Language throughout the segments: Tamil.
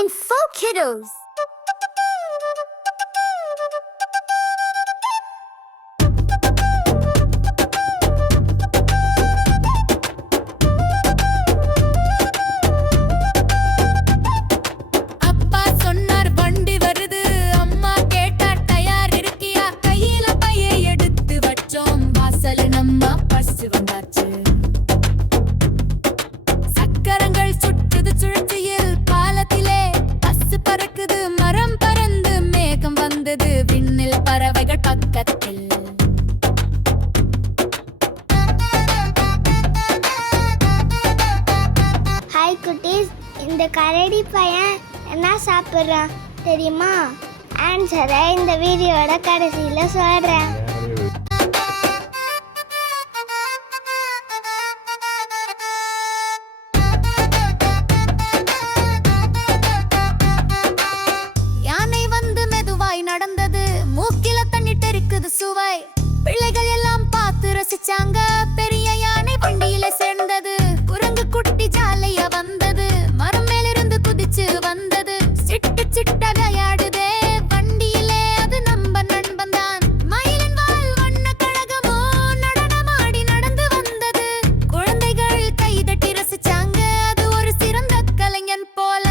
Info Kiddos. அப்பா சொன்னார் வண்டி வருது, அம்மா கேட்டார் தயார் இருக்கியா? கையில பையை எடுத்து வச்சோம், வாசல் நம்ம பஸ் வந்தாச்சு. சக்கரங்கள் சுற்றுது சுழற்சியில், பாலத்திலே பஸ் பறக்குது, மரம் பறந்து மேகம் வந்தது, விண்ணில் பறவைகள் பக்கத்தில். ஹாய் குட்டீஸ், இந்த கரடி பையன் என்ன சாப்பிட்றான் தெரியுமா? ஆன்சரை இந்த வீடியோட கடைசியில் சொல்கிறேன். யானை வந்து மெதுவாய் நடந்தது, மூக்கில தண்ணி தெறிக்குது சுவை. பிள்ளைகள் எல்லாம் பார்த்து ரசிச்சாங்க, பெரிய யானை வண்டியில சேர்ந்தது. குரங்கு குட்டி ஜாலையா வந்தது, மரம் மேலிருந்து குதிச்சு வந்தது. சிட்டு சிட்ட விளையாடுதே வண்டியிலே, அது நம்ம நண்பன் தான். மயிலின் வால் வண்ண கழகமோ நடனமாடி நடந்து வந்தது. குழந்தைகள் கைதட்டி ரசிச்சாங்க, அது ஒரு சிறந்த கலைஞன் போல.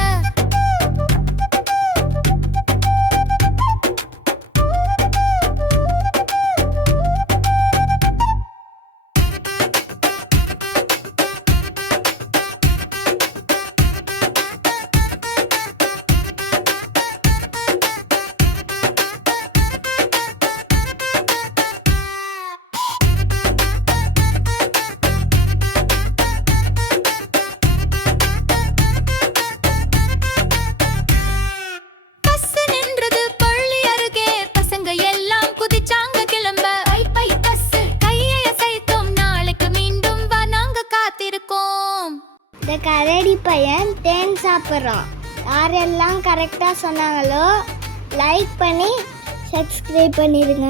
பஸ் நின்றது பள்ளி அருகே, பசங்க எல்லாம் குதிச்சாங்க கிளம்ப. பை பை பஸ் கையை அசைத்தோம், நாளைக்கு மீண்டும் வா நாங்க காத்திருக்கோம். இந்த கரடி பையன் தேன் சாப்பிட்றான். யாரெல்லாம் கரெக்டாக சொன்னாங்களோ லைக் பண்ணி சப்ஸ்கிரைப் பண்ணிடுங்க.